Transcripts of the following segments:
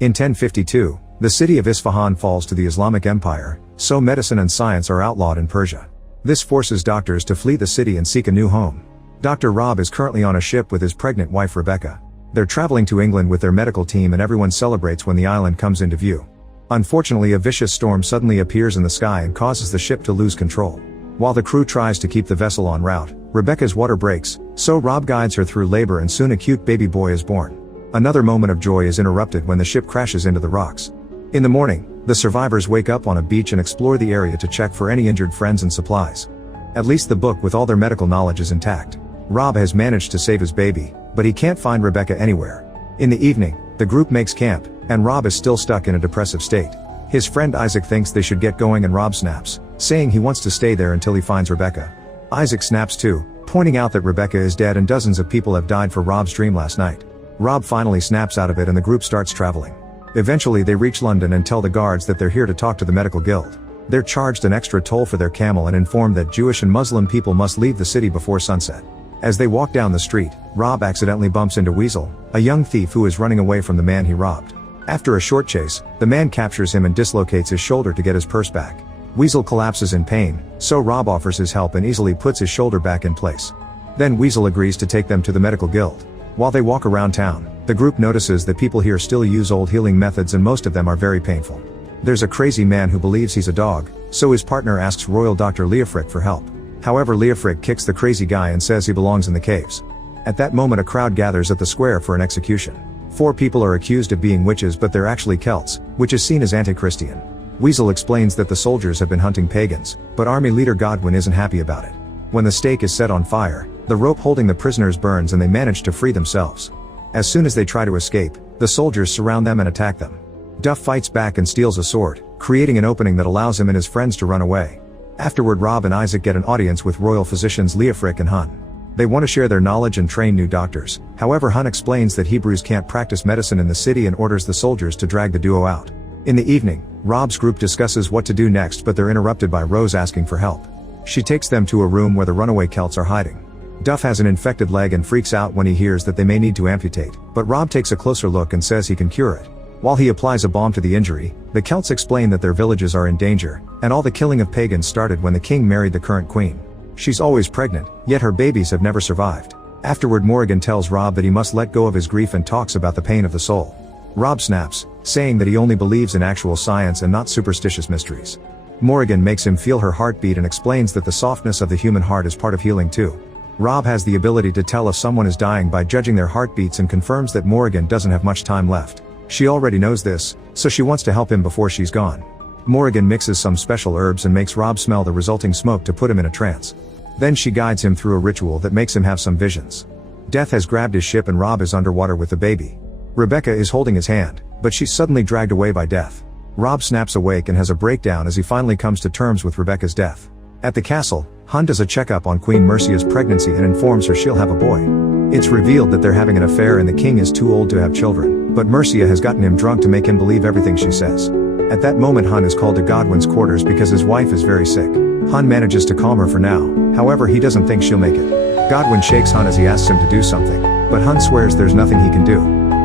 In 1052, the city of Isfahan falls to the Islamic Empire, so medicine and science are outlawed in Persia. This forces doctors to flee the city and seek a new home. Dr. Rob is currently on a ship with his pregnant wife Rebecca. They're traveling to England with their medical team and everyone celebrates when the island comes into view. Unfortunately, a vicious storm suddenly appears in the sky and causes the ship to lose control. While the crew tries to keep the vessel en route, Rebecca's water breaks, so Rob guides her through labor and soon a cute baby boy is born. Another moment of joy is interrupted when the ship crashes into the rocks. In the morning, the survivors wake up on a beach and explore the area to check for any injured friends and supplies. At least the book with all their medical knowledge is intact. Rob has managed to save his baby, but he can't find Rebecca anywhere. In the evening, the group makes camp, and Rob is still stuck in a depressive state. His friend Isaac thinks they should get going and Rob snaps, saying he wants to stay there until he finds Rebecca. Isaac snaps too, pointing out that Rebecca is dead and dozens of people have died for Rob's dream last night. Rob finally snaps out of it and the group starts traveling. Eventually they reach London and tell the guards that they're here to talk to the medical guild. They're charged an extra toll for their camel and informed that Jewish and Muslim people must leave the city before sunset. As they walk down the street, Rob accidentally bumps into Weasel, a young thief who is running away from the man he robbed. After a short chase, the man captures him and dislocates his shoulder to get his purse back. Weasel collapses in pain, so Rob offers his help and easily puts his shoulder back in place. Then Weasel agrees to take them to the medical guild. While they walk around town, the group notices that people here still use old healing methods and most of them are very painful. There's a crazy man who believes he's a dog, so his partner asks Royal Dr. Leofric for help. However, Leofric kicks the crazy guy and says he belongs in the caves. At that moment a crowd gathers at the square for an execution. 4 people are accused of being witches but they're actually Celts, which is seen as anti-Christian. Weasel explains that the soldiers have been hunting pagans, but army leader Godwin isn't happy about it. When the stake is set on fire, the rope holding the prisoners burns and they manage to free themselves. As soon as they try to escape, the soldiers surround them and attack them. Duff fights back and steals a sword, creating an opening that allows him and his friends to run away. Afterward, Rob and Isaac get an audience with royal physicians Leofric and Hun. They want to share their knowledge and train new doctors. However, Hun explains that Hebrews can't practice medicine in the city and orders the soldiers to drag the duo out. In the evening, Rob's group discusses what to do next but they're interrupted by Rose asking for help. She takes them to a room where the runaway Celts are hiding. Duff has an infected leg and freaks out when he hears that they may need to amputate, but Rob takes a closer look and says he can cure it. While he applies a balm to the injury, the Celts explain that their villages are in danger, and all the killing of pagans started when the king married the current queen. She's always pregnant, yet her babies have never survived. Afterward, Morrigan tells Rob that he must let go of his grief and talks about the pain of the soul. Rob snaps, saying that he only believes in actual science and not superstitious mysteries. Morrigan makes him feel her heartbeat and explains that the softness of the human heart is part of healing too. Rob has the ability to tell if someone is dying by judging their heartbeats and confirms that Morrigan doesn't have much time left. She already knows this, so she wants to help him before she's gone. Morrigan mixes some special herbs and makes Rob smell the resulting smoke to put him in a trance. Then she guides him through a ritual that makes him have some visions. Death has grabbed his ship and Rob is underwater with the baby. Rebecca is holding his hand, but she's suddenly dragged away by Death. Rob snaps awake and has a breakdown as he finally comes to terms with Rebecca's death. At the castle, Hun does a checkup on Queen Mercia's pregnancy and informs her she'll have a boy. It's revealed that they're having an affair and the king is too old to have children, but Mercia has gotten him drunk to make him believe everything she says. At that moment, Hun is called to Godwin's quarters because his wife is very sick. Hun manages to calm her for now, however he doesn't think she'll make it. Godwin shakes Hun as he asks him to do something, but Hun swears there's nothing he can do.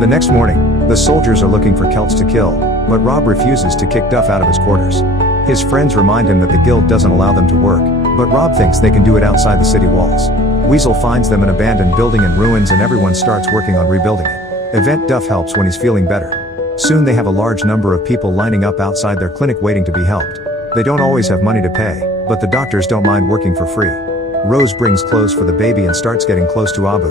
The next morning, the soldiers are looking for Celts to kill, but Rob refuses to kick Duff out of his quarters. His friends remind him that the guild doesn't allow them to work, but Rob thinks they can do it outside the city walls. Weasel finds them an abandoned building in ruins and everyone starts working on rebuilding it. Event Duff helps when he's feeling better. Soon they have a large number of people lining up outside their clinic waiting to be helped. They don't always have money to pay, but the doctors don't mind working for free. Rose brings clothes for the baby and starts getting close to Abu.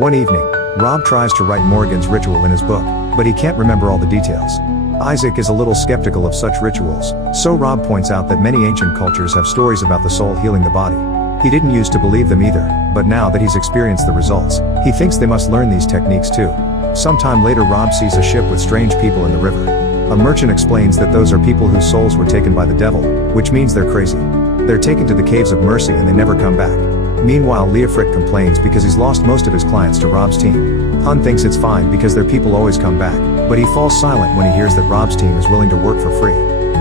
One evening, Rob tries to write Morrigan's ritual in his book, but he can't remember all the details. Isaac is a little skeptical of such rituals, so Rob points out that many ancient cultures have stories about the soul healing the body. He didn't used to believe them either, but now that he's experienced the results, he thinks they must learn these techniques too. Sometime later, Rob sees a ship with strange people in the river. A merchant explains that those are people whose souls were taken by the devil, which means they're crazy. They're taken to the Caves of Mercy and they never come back. Meanwhile, Leofric complains because he's lost most of his clients to Rob's team. Hun thinks it's fine because their people always come back, but he falls silent when he hears that Rob's team is willing to work for free.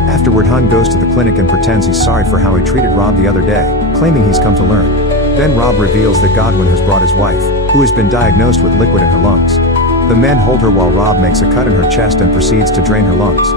Afterward, Hun goes to the clinic and pretends he's sorry for how he treated Rob the other day, claiming he's come to learn. Then Rob reveals that Godwin has brought his wife, who has been diagnosed with liquid in her lungs. The men hold her while Rob makes a cut in her chest and proceeds to drain her lungs.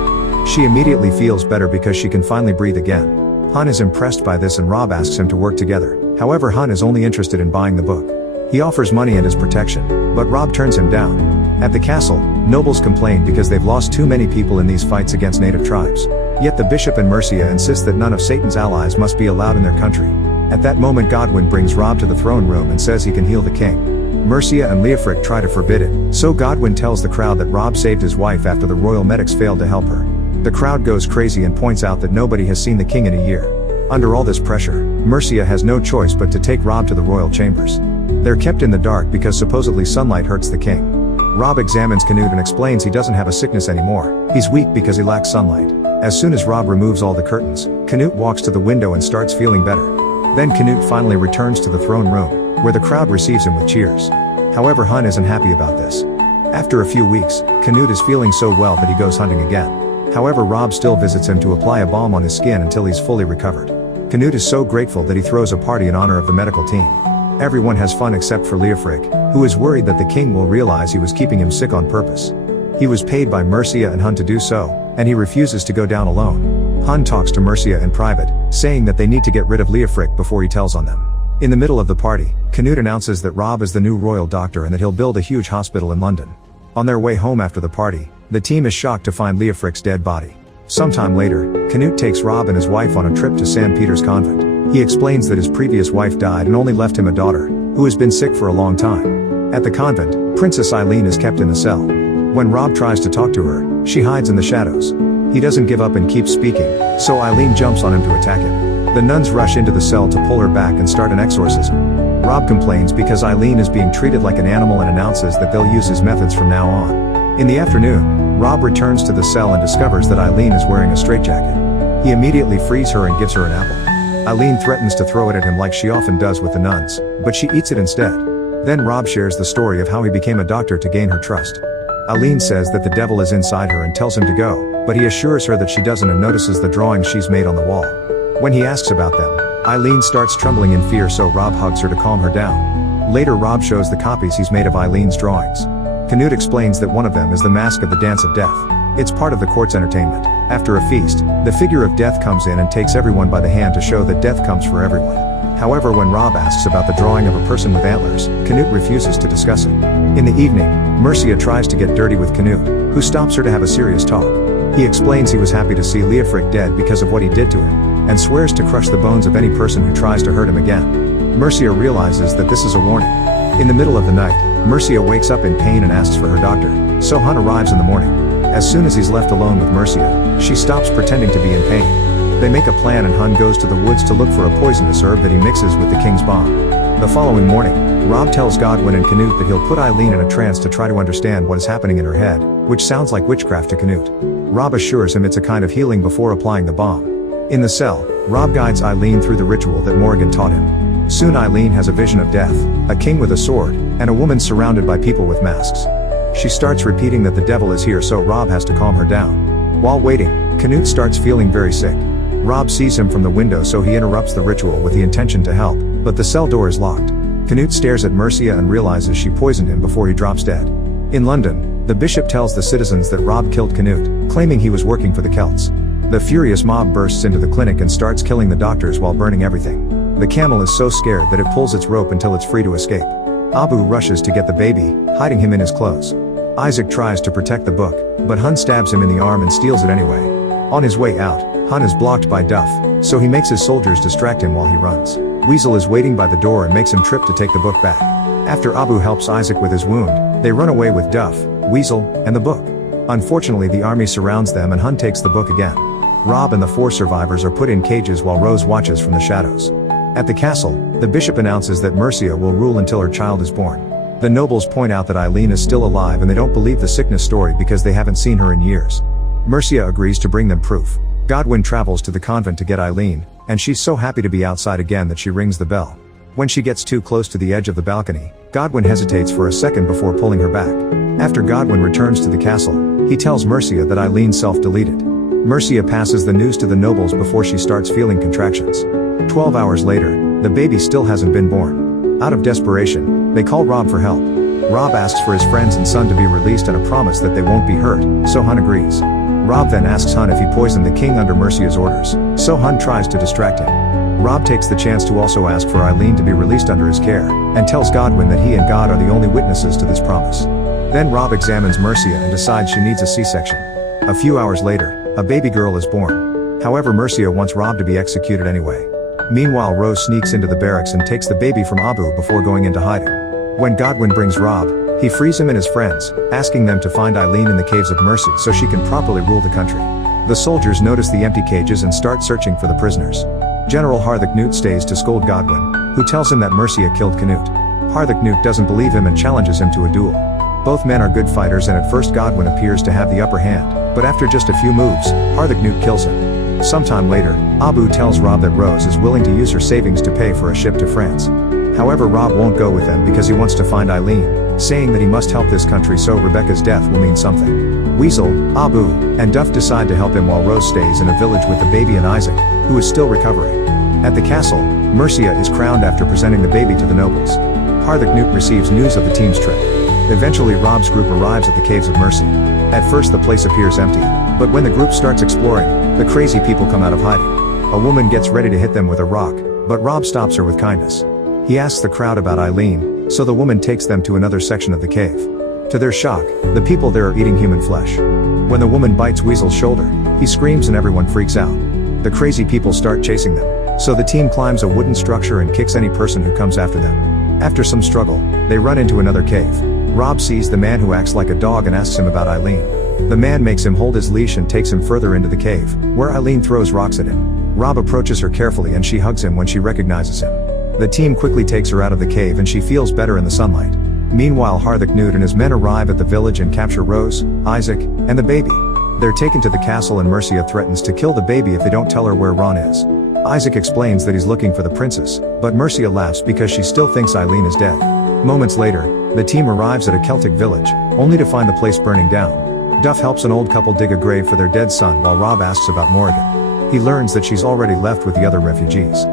She immediately feels better because she can finally breathe again. Hun is impressed by this and Rob asks him to work together. However, Hun is only interested in buying the book. He offers money and his protection, but Rob turns him down. At the castle, nobles complain because they've lost too many people in these fights against native tribes. Yet the bishop and Mercia insist that none of Satan's allies must be allowed in their country. At that moment, Godwin brings Rob to the throne room and says he can heal the king. Mercia and Leofric try to forbid it, so Godwin tells the crowd that Rob saved his wife after the royal medics failed to help her. The crowd goes crazy and points out that nobody has seen the king in a year. Under all this pressure, Mercia has no choice but to take Rob to the royal chambers. They're kept in the dark because supposedly sunlight hurts the king. Rob examines Canute and explains he doesn't have a sickness anymore. He's weak because he lacks sunlight. As soon as Rob removes all the curtains, Canute walks to the window and starts feeling better. Then Canute finally returns to the throne room, where the crowd receives him with cheers. However, Hun isn't happy about this. After a few weeks, Canute is feeling so well that he goes hunting again. However, Rob still visits him to apply a balm on his skin until he's fully recovered. Canute is so grateful that he throws a party in honor of the medical team. Everyone has fun except for Leofric, who is worried that the king will realize he was keeping him sick on purpose. He was paid by Mercia and Hun to do so, and he refuses to go down alone. Hun talks to Mercia in private, saying that they need to get rid of Leofric before he tells on them. In the middle of the party, Canute announces that Rob is the new royal doctor and that he'll build a huge hospital in London. On their way home after the party, the team is shocked to find Leofric's dead body. Sometime later, Canute takes Rob and his wife on a trip to St. Peter's Convent. He explains that his previous wife died and only left him a daughter, who has been sick for a long time. At the convent, Princess Eileen is kept in the cell. When Rob tries to talk to her, she hides in the shadows. He doesn't give up and keeps speaking, so Eileen jumps on him to attack him. The nuns rush into the cell to pull her back and start an exorcism. Rob complains because Eileen is being treated like an animal and announces that they'll use his methods from now on. In the afternoon, Rob returns to the cell and discovers that Eileen is wearing a straitjacket. He immediately frees her and gives her an apple. Eileen threatens to throw it at him like she often does with the nuns, but she eats it instead. Then Rob shares the story of how he became a doctor to gain her trust. Eileen says that the devil is inside her and tells him to go, but he assures her that she doesn't and notices the drawings she's made on the wall. When he asks about them, Eileen starts trembling in fear, so Rob hugs her to calm her down. Later, Rob shows the copies he's made of Eileen's drawings. Canute explains that one of them is the mask of the Dance of Death. It's part of the court's entertainment. After a feast, the figure of death comes in and takes everyone by the hand to show that death comes for everyone. However, when Rob asks about the drawing of a person with antlers, Canute refuses to discuss it. In the evening, Mercia tries to get dirty with Canute, who stops her to have a serious talk. He explains he was happy to see Leofric dead because of what he did to him, and swears to crush the bones of any person who tries to hurt him again. Mercia realizes that this is a warning. In the middle of the night, Mercia wakes up in pain and asks for her doctor, so Hun arrives in the morning. As soon as he's left alone with Mercia, she stops pretending to be in pain. They make a plan and Hun goes to the woods to look for a poisonous herb that he mixes with the king's balm. The following morning, Rob tells Godwin and Canute that he'll put Eileen in a trance to try to understand what is happening in her head, which sounds like witchcraft to Canute. Rob assures him it's a kind of healing before applying the balm. In the cell, Rob guides Eileen through the ritual that Morrigan taught him. Soon Eileen has a vision of death, a king with a sword, and a woman surrounded by people with masks. She starts repeating that the devil is here, so Rob has to calm her down. While waiting, Canute starts feeling very sick. Rob sees him from the window, so he interrupts the ritual with the intention to help, but the cell door is locked. Canute stares at Mercia and realizes she poisoned him before he drops dead. In London, the bishop tells the citizens that Rob killed Canute, claiming he was working for the Celts. The furious mob bursts into the clinic and starts killing the doctors while burning everything. The camel is so scared that it pulls its rope until it's free to escape. Abu rushes to get the baby, hiding him in his clothes. Isaac tries to protect the book, but Hun stabs him in the arm and steals it anyway. On his way out, Hun is blocked by Duff, so he makes his soldiers distract him while he runs. Weasel is waiting by the door and makes him trip to take the book back. After Abu helps Isaac with his wound, they run away with Duff, Weasel, and the book. Unfortunately, the army surrounds them and Hun takes the book again. Rob and the 4 survivors are put in cages while Rose watches from the shadows. At the castle, the bishop announces that Mercia will rule until her child is born. The nobles point out that Eileen is still alive and they don't believe the sickness story because they haven't seen her in years. Mercia agrees to bring them proof. Godwin travels to the convent to get Eileen, and she's so happy to be outside again that she rings the bell. When she gets too close to the edge of the balcony, Godwin hesitates for a second before pulling her back. After Godwin returns to the castle, he tells Mercia that Eileen self-deleted. Mercia passes the news to the nobles before she starts feeling contractions. 12 hours later, the baby still hasn't been born. Out of desperation, they call Rob for help. Rob asks for his friends and son to be released and a promise that they won't be hurt, so Hun agrees. Rob then asks Hun if he poisoned the king under Mercia's orders, so Hun tries to distract him. Rob takes the chance to also ask for Eileen to be released under his care, and tells Godwin that he and God are the only witnesses to this promise. Then Rob examines Mercia and decides she needs a C-section. A few hours later, a baby girl is born. However, Mercia wants Rob to be executed anyway. Meanwhile, Rose sneaks into the barracks and takes the baby from Abu before going into hiding. When Godwin brings Rob, he frees him and his friends, asking them to find Eileen in the Caves of Mercy so she can properly rule the country. The soldiers notice the empty cages and start searching for the prisoners. General Harthacnut stays to scold Godwin, who tells him that Mercia killed Canute. Harthacnut doesn't believe him and challenges him to a duel. Both men are good fighters and at first Godwin appears to have the upper hand, but after just a few moves, Harthacnut kills him. Sometime later, Abu tells Rob that Rose is willing to use her savings to pay for a ship to France. However, Rob won't go with them because he wants to find Eileen, saying that he must help this country so Rebecca's death will mean something. Weasel, Abu, and Duff decide to help him while Rose stays in a village with the baby and Isaac, who is still recovering. At the castle, Mercia is crowned after presenting the baby to the nobles. Harthacnut receives news of the team's trip. Eventually, Rob's group arrives at the Caves of Mercy. At first the place appears empty, but when the group starts exploring, the crazy people come out of hiding. A woman gets ready to hit them with a rock, but Rob stops her with kindness. He asks the crowd about Eileen, so the woman takes them to another section of the cave. To their shock, the people there are eating human flesh. When the woman bites Weasel's shoulder, he screams and everyone freaks out. The crazy people start chasing them, so the team climbs a wooden structure and kicks any person who comes after them. After some struggle, they run into another cave. Rob sees the man who acts like a dog and asks him about Eileen. The man makes him hold his leash and takes him further into the cave, where Eileen throws rocks at him. Rob approaches her carefully and she hugs him when she recognizes him. The team quickly takes her out of the cave and she feels better in the sunlight. Meanwhile, Harthacnut and his men arrive at the village and capture Rose, Isaac, and the baby. They're taken to the castle and Mercia threatens to kill the baby if they don't tell her where Ron is. Isaac explains that he's looking for the princess, but Mercia laughs because she still thinks Eileen is dead. Moments later, the team arrives at a Celtic village, only to find the place burning down. Duff helps an old couple dig a grave for their dead son while Rob asks about Morrigan. He learns that she's already left with the other refugees.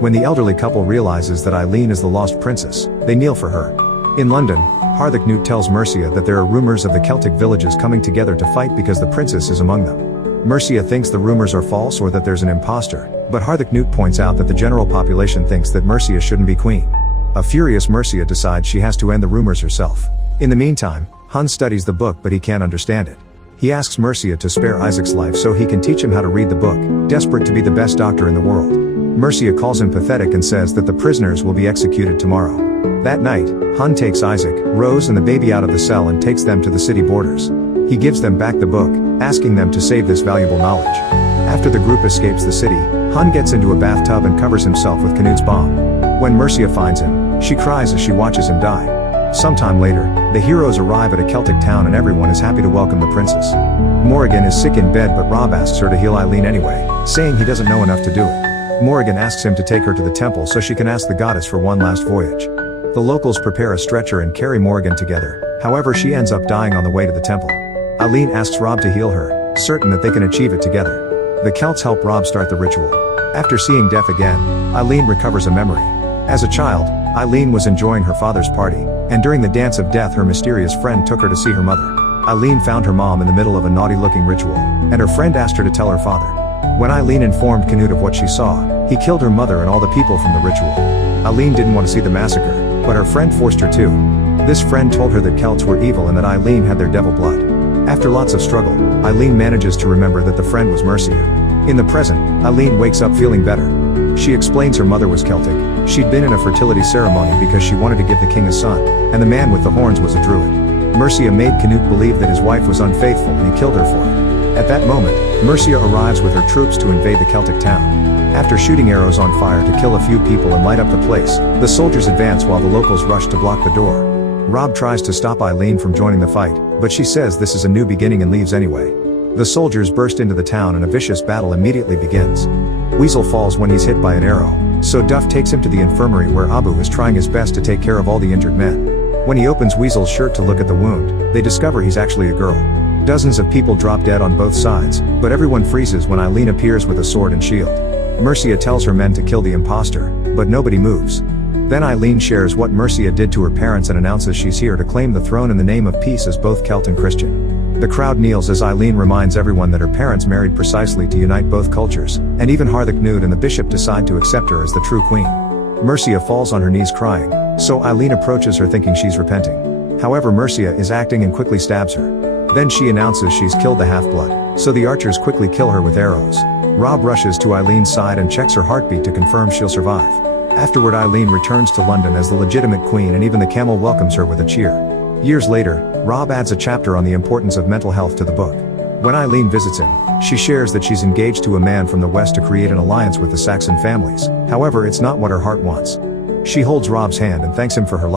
When the elderly couple realizes that Eileen is the lost princess, they kneel for her. In London, Harthacnut tells Mercia that there are rumors of the Celtic villages coming together to fight because the princess is among them. Mercia thinks the rumors are false or that there's an imposter, but Harthacnut points out that the general population thinks that Mercia shouldn't be queen. A furious Mercia decides she has to end the rumors herself. In the meantime, Hun studies the book but he can't understand it. He asks Mercia to spare Isaac's life so he can teach him how to read the book, desperate to be the best doctor in the world. Mercia calls him pathetic and says that the prisoners will be executed tomorrow. That night, Hun takes Isaac, Rose and the baby out of the cell and takes them to the city borders. He gives them back the book, asking them to save this valuable knowledge. After the group escapes the city, Hun gets into a bathtub and covers himself with Canute's bomb. When Mercia finds him, she cries as she watches him die. Sometime later, the heroes arrive at a Celtic town and everyone is happy to welcome the princess. Morrigan is sick in bed but Rob asks her to heal Eileen anyway, saying he doesn't know enough to do it. Morrigan asks him to take her to the temple so she can ask the goddess for one last voyage. The locals prepare a stretcher and carry Morrigan together, however she ends up dying on the way to the temple. Eileen asks Rob to heal her, certain that they can achieve it together. The Celts help Rob start the ritual. After seeing death again, Eileen recovers a memory. As a child, Eileen was enjoying her father's party, and during the dance of death her mysterious friend took her to see her mother. Eileen found her mom in the middle of a naughty-looking ritual, and her friend asked her to tell her father. When Eileen informed Canute of what she saw, he killed her mother and all the people from the ritual. Eileen didn't want to see the massacre, but her friend forced her to. This friend told her that Celts were evil and that Eileen had their devil blood. After lots of struggle, Eileen manages to remember that the friend was Mercia. In the present, Eileen wakes up feeling better. She explains her mother was Celtic, she'd been in a fertility ceremony because she wanted to give the king a son, and the man with the horns was a druid. Mercia made Canute believe that his wife was unfaithful and he killed her for it. At that moment, Mercia arrives with her troops to invade the Celtic town. After shooting arrows on fire to kill a few people and light up the place, the soldiers advance while the locals rush to block the door. Rob tries to stop Eileen from joining the fight, but she says this is a new beginning and leaves anyway. The soldiers burst into the town and a vicious battle immediately begins. Weasel falls when he's hit by an arrow, so Duff takes him to the infirmary where Abu is trying his best to take care of all the injured men. When he opens Weasel's shirt to look at the wound, they discover he's actually a girl. Dozens of people drop dead on both sides, but everyone freezes when Eileen appears with a sword and shield. Mercia tells her men to kill the imposter, but nobody moves. Then Eileen shares what Mercia did to her parents and announces she's here to claim the throne in the name of peace as both Celt and Christian. The crowd kneels as Eileen reminds everyone that her parents married precisely to unite both cultures, and even Harthacnut and the bishop decide to accept her as the true queen. Mercia falls on her knees crying, so Eileen approaches her thinking she's repenting. However, Mercia is acting and quickly stabs her. Then she announces she's killed the half-blood, so the archers quickly kill her with arrows. Rob rushes to Eileen's side and checks her heartbeat to confirm she'll survive. Afterward, Eileen returns to London as the legitimate queen, and even the camel welcomes her with a cheer. Years later, Rob adds a chapter on the importance of mental health to the book. When Eileen visits him, she shares that she's engaged to a man from the west to create an alliance with the Saxon families. However, it's not what her heart wants. She holds Rob's hand and thanks him for her life.